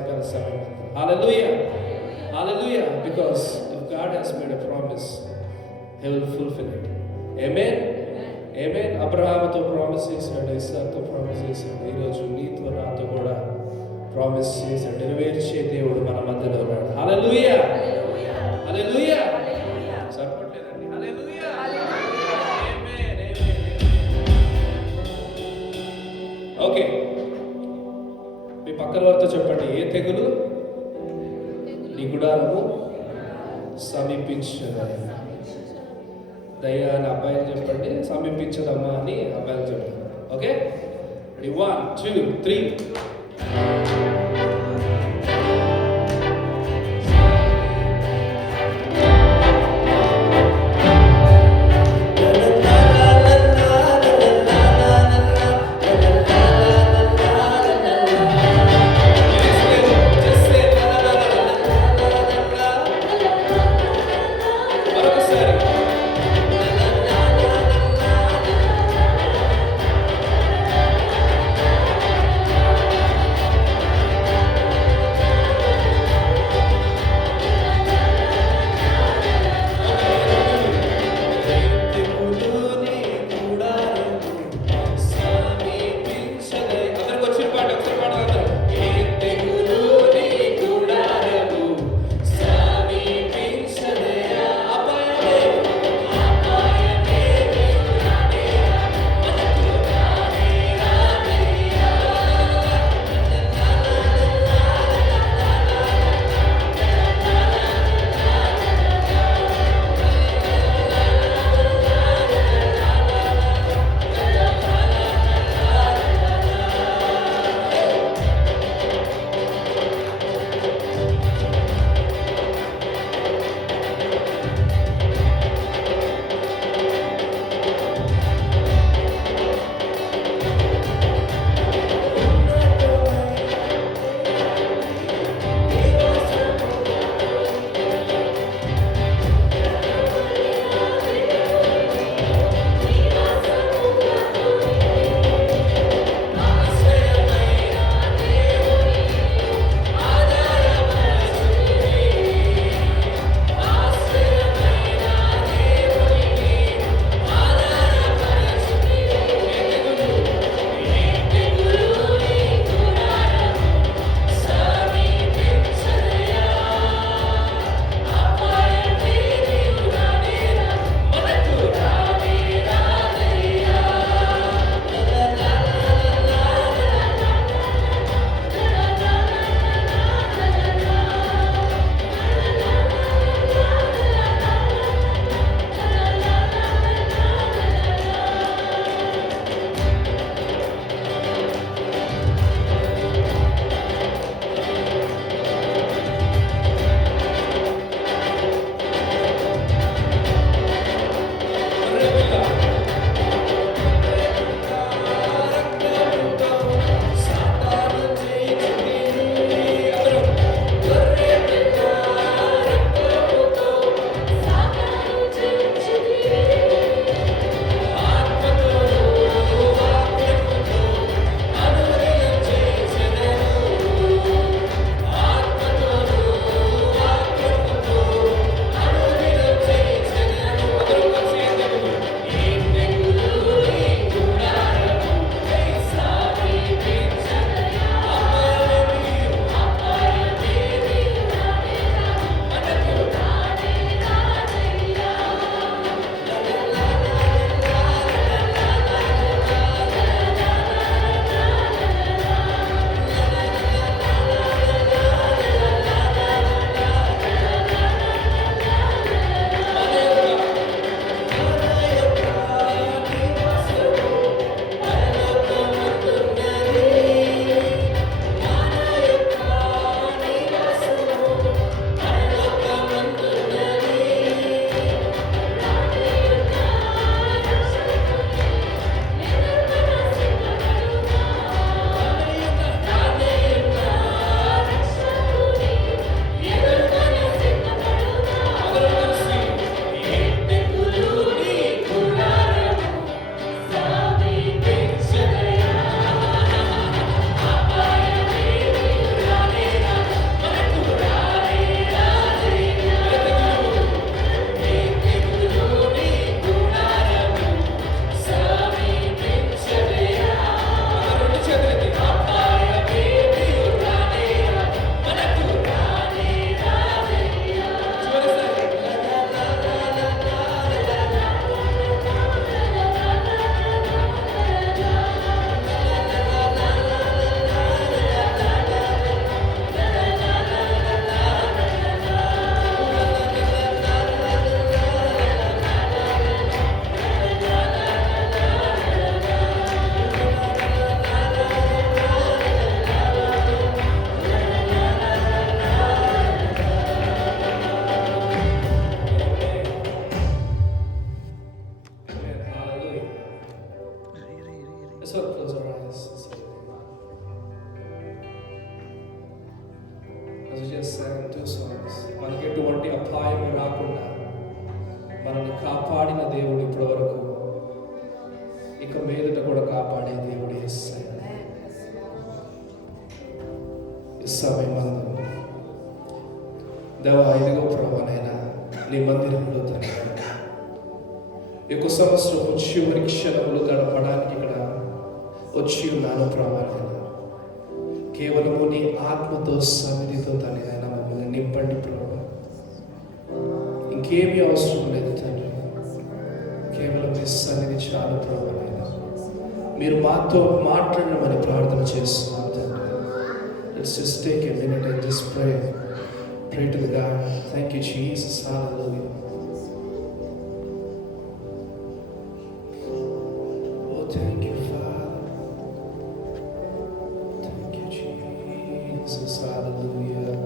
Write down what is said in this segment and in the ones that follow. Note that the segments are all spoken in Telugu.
సాయంకాల సమయం. హల్లెలూయా, హల్లెలూయా. Because if God has made a promise, He will fulfill it. Amen. Amen. అబ్రహాముతో ప్రామిస్ చేశాడు, ఇస్సాకుతో ప్రామిస్ చేశాడు. ఈరోజు నీతో నాతో కూడా ప్రామిస్ చేశాడు. నెరవేర్చే దేవుడు మన మధ్యలో ఉన్నాడు. హల్లెలూయా, హల్లెలూయా. చెప్పట్లేదండి. హల్లెలూయా. ఓకే, మీ పక్కన వారితో చెప్పండి, ఏ తెగులు నీ గుడారము సమీపించదు. దయ్యా అని అబ్బాయిలు చెప్పండి, సమీపించదమ్మా అని అబ్బాయిలు చెప్పండి. Okay, 1 2 3. as we just sang 2 songs, మనకి ఎటువంటి అపాయం రాకుండా మనల్ని కాపాడిన దేవుడు ఇప్పటి వరకు, ఇక మీదట కూడా కాపాడే దేవుడు యేసయ్య. ఈ సమయమందు దేవా, ఇదిగో ప్రభువైనా నీ మందిరంలో తండ్రి ఈ యొక్క సంవత్సరం చివరి క్షణములు గడపడానికి ఇక్కడ వచ్చి ఉన్నాను ప్రభువైనా. కేవలము నీ ఆత్మతో సన్నిధితో తండ్రి అయినా మమ్మల్ని నింపండి ప్రభు. ఇంకేమీ అవసరం లేదు తండ్రి, కేవలం మీ సన్నిధి చాలు ప్రభువైనా. మీరు మాతో మాట్లాడమని ప్రార్థన చేస్తున్నాం తండ్రి. Let's just take a minute and just pray to the God. Thank you Jesus, hallelujah. Oh, thank you Father, thank you Jesus, hallelujah.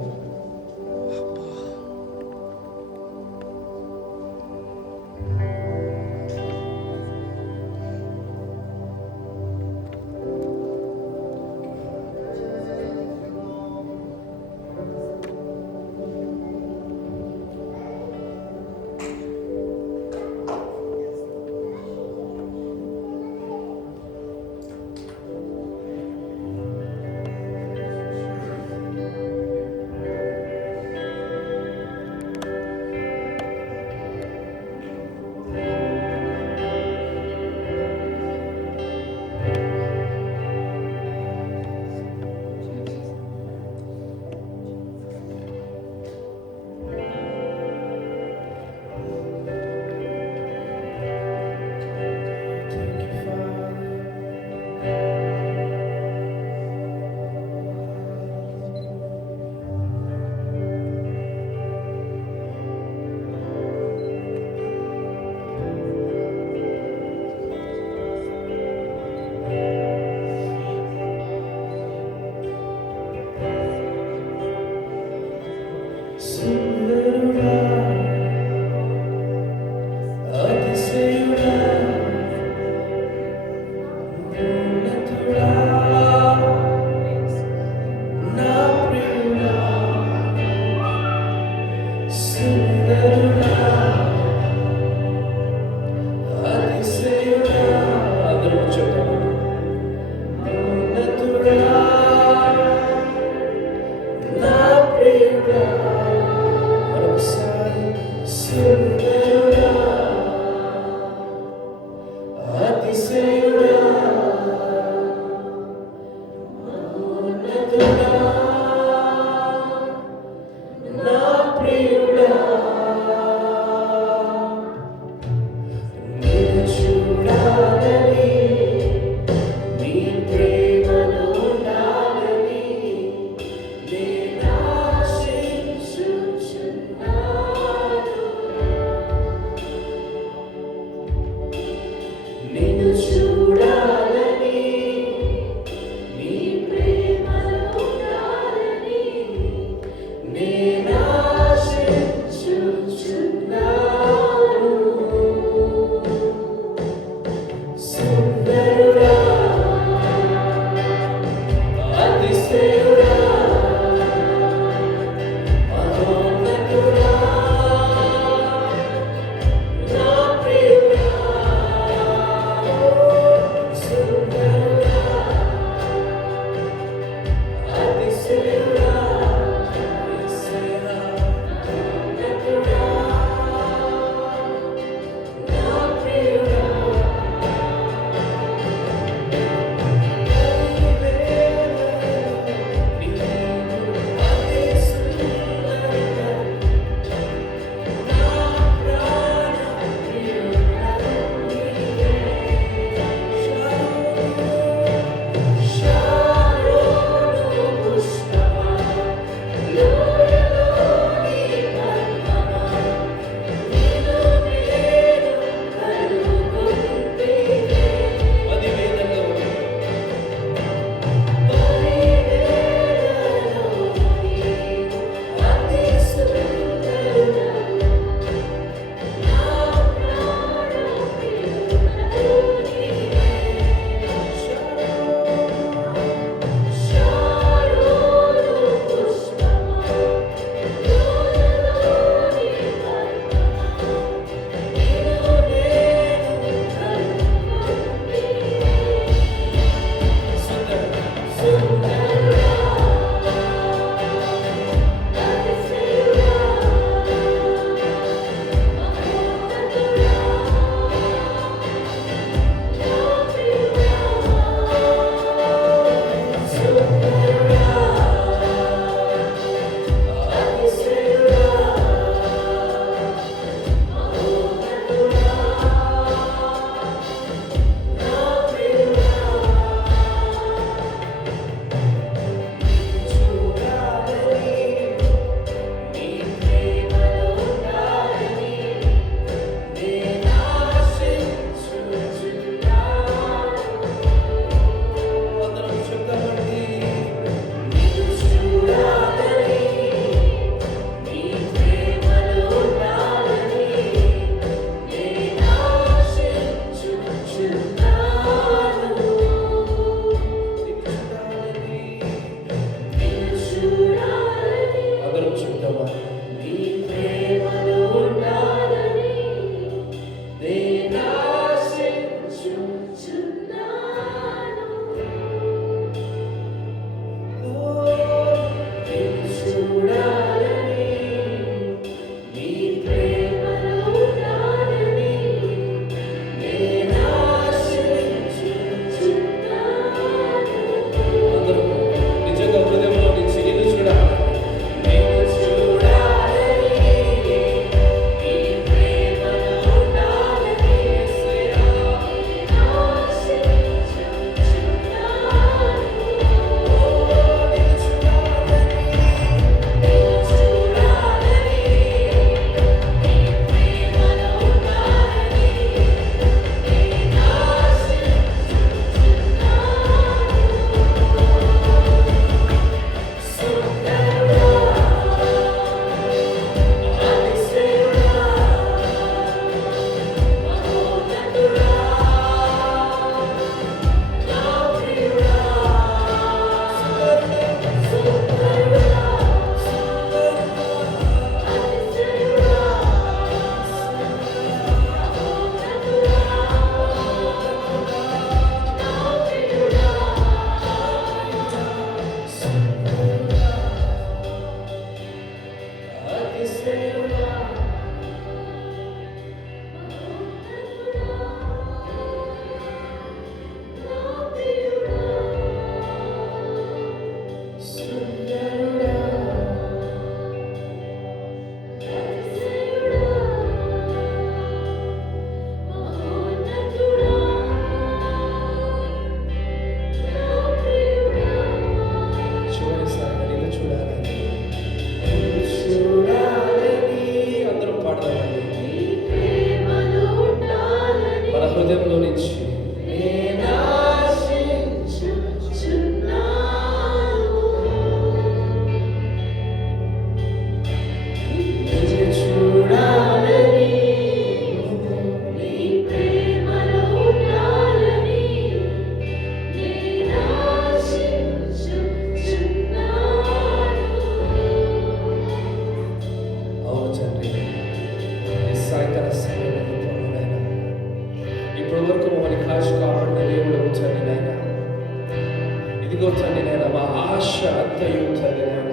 ఆశ అంతయు తండ్రి నాయన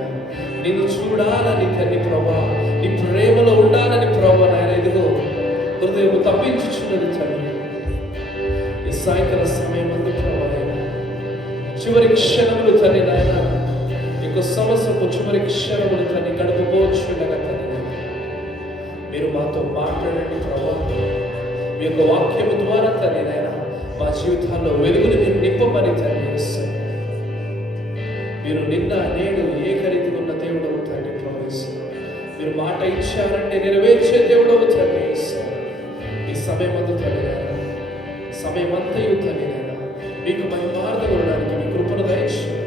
నిన్ను చూడాలని తండ్రి ప్రభా, నీ ప్రేమలో ఉండాలని ప్రభా నాయన ఇదిగో హృదయం తప్పించుచున్నది తండ్రి. ఈ సాయంకాల సమయం అందు ప్రభా నాయన చివరి క్షణములు తండ్రి నాయన ఇంకో సంవత్సరపు చివరి క్షణములు తండ్రి గడపబోచుండగా తండ్రి మీరు మాతో మాట్లాడండి ప్రభా. మీ యొక్క వాక్యము ద్వారా తండ్రి నాయన మా జీవితాల్లో వెలుగుని మీరు నింపమని తండ్రి యేసు. మీరు నిన్న నేడు ఏకరీతిగా ఉన్న దేవుడు తండ్రి ప్రభు యేసు. మీరు మాట ఇచ్చారంటే నెరవేర్చే దేవుడు తండ్రి యేసు. ఈ సమయం అంతా తండ్రి నాయన సమయం అంతయు తండ్రి నాయన మీకు మహిమార్థం ఉండడానికి మీ కృపను దయచేయండి.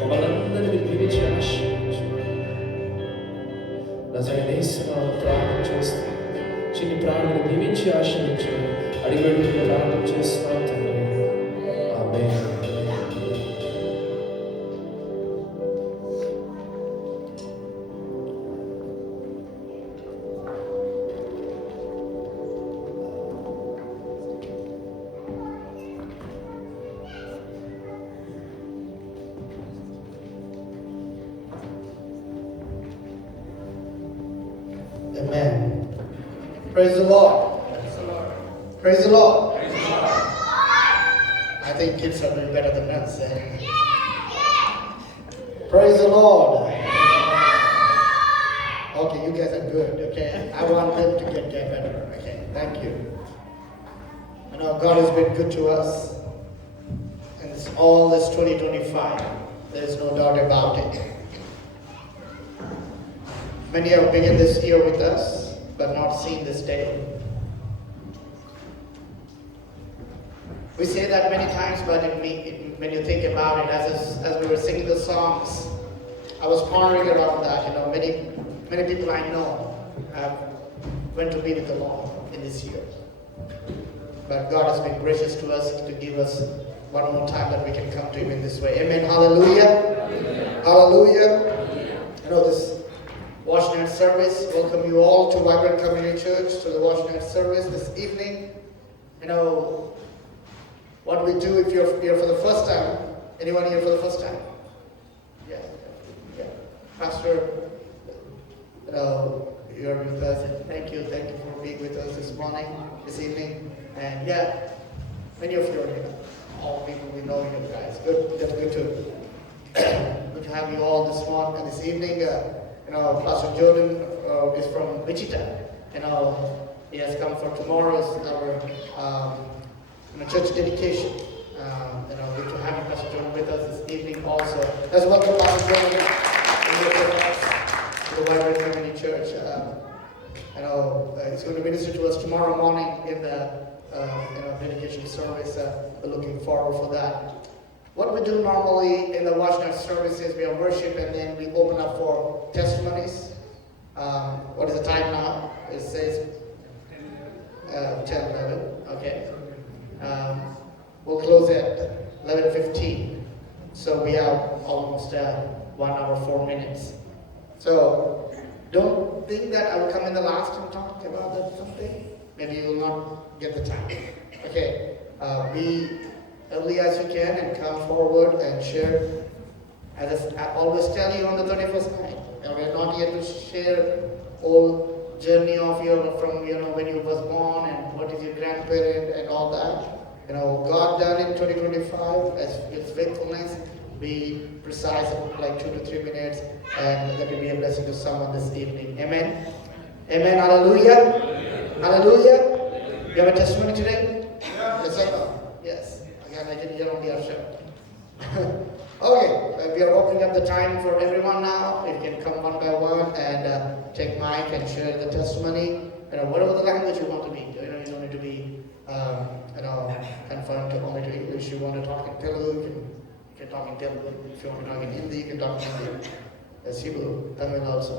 మమ్మల్ని అందరినీ దీవించి ఆశీర్వదించు. నజరేయుడైన యేసు నామములో ప్రార్థన చేస్తూ చిన్ని ప్రార్థన దీవించి ఆశీర్వదించు. అడిగి ప్రార్థన చేస్తున్నాం తండ్రి. ఆమేన్. Amen. Praise the Lord. Praise the Lord. I think kids are doing better than us. Praise the Lord. Okay, you guys are good. Okay, I want them to get better. Okay, thank you. I know God has been good to us, and it's all this 2025. There is no doubt about it. Many have begun this year with us, but not seen this day. We say that many times, but when you think about it, as we were singing the songs, I was pondering around that. You know, many people I know have went to be with the Lord in this year, but God has been gracious to us to give us one more time that we can come to Him in this way. Amen. Hallelujah. Hallelujah. You know this. Wash Night service. Welcome you all to Vibrant Community Church, to the Wash Night service this evening. You know, what we do if you're here for the first time. Anyone here for the first time? Yeah. Pastor, you know, you're with us. Thank you for being with us this morning, this evening. And yeah, many of you are here. All people we know you guys. Good to have you all this morning and this evening. You know, Pastor Jordan is from Wichita. You know, he has come for tomorrow's our church dedication. You know, good to have Pastor Jordan with us this evening also. Let's welcome Pastor Jordan to the Vibrant Community Church. You know, he's going to minister to us tomorrow morning in the dedication service. We're looking forward for that. What we do normally in the Wash Night service is we have worship and then we open up for testimonies. What is the time now? It says 10:11. Okay. We'll close at 11:15. So we have almost 1 hour 4 minutes. So don't think that I will come in the last and talk about that something. Maybe you will not get the time. Okay. Be early as you can and come forward and share. As I always tell you on the 31st night, we are not here to share all journey of your from when you was born and what is your grandparent and all that. You know, God done in 2025 as His faithfulness. Be precise, like 2 to 3 minutes, and that will be a blessing to someone this evening. Amen. Amen. Hallelujah. Hallelujah. You have a testimony today? Yes, sir. Yes. Again, I didn't hear on the usher. Okay, we are opening up the time for everyone now. You can come one by one and take mic and share the testimony. You know, whatever the language you want to be. You know, you don't need to be confined to only to English. You want to talk in Telugu, you can talk in Telugu. If you want to talk in Hindi, you can talk in Hindi. Yes, Hebrew, Tamil also.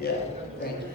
Yeah, thank you.